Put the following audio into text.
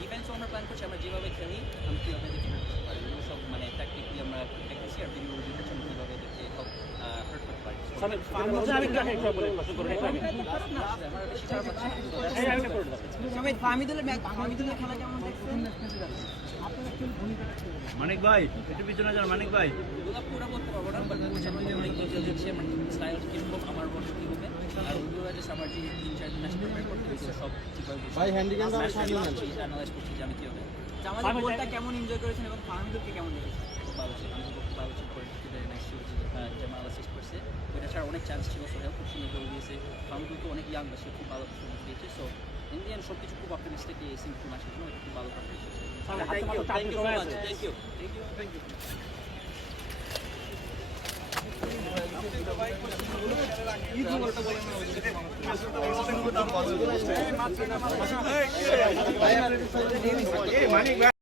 ডিফেন্সও আমরা প্ল্যান করছি, আমরা যেভাবে খেলি আমি কীভাবে দেখে করতে পারি এগুলো সব মানে ট্যাকটিক্যালি আমরা দেখতেছি আর ভিডিও দেখেছি আমি কীভাবে দেখে হার্ট করতে পারি। মানিক ভাই একটু পিছনে যান। মানিক ভাই পুরো বলতে পারবো না, বাট অনেক ডিটেল দিচ্ছে আমার স্টাইল কীরকম, আমার বডি কী হবে, আর ওগুলো জাস্ট আমার যে 3-4 ম্যাচ প্রিপেয়ার করতে হয়েছে সব ঠিকভাবে ভাই হ্যান্ডিক্যাপ অ্যানালাইজ করছি যে আমি কী হবে। আমাদের গোলটা কেমন এনজয় করেছেন এবং ফাহামিদুলকে কেমন দেখেছেন? খুব ভালো ছিল, আমি খুব ভালো ছিল, পরিস্থিতিতে নেক্সট জামাল অ্যাসিস্ট করছে, ওইটা ছাড়া অনেক চান্স ছিল, সোহেল খুব সুন্দর গোল দিয়েছে, ফাহামিদুল তো অনেক ইয়াং, সে খুব ভালো পারফরমেন্স দিয়েছে। সো ইন্ডিয়ান সব কিছু খুব অপটিমিস্টিক এই সিম্পল ম্যাচের জন্য এটা খুব ভালো performance. Thank you so much, thank you thank you. Manik ভাই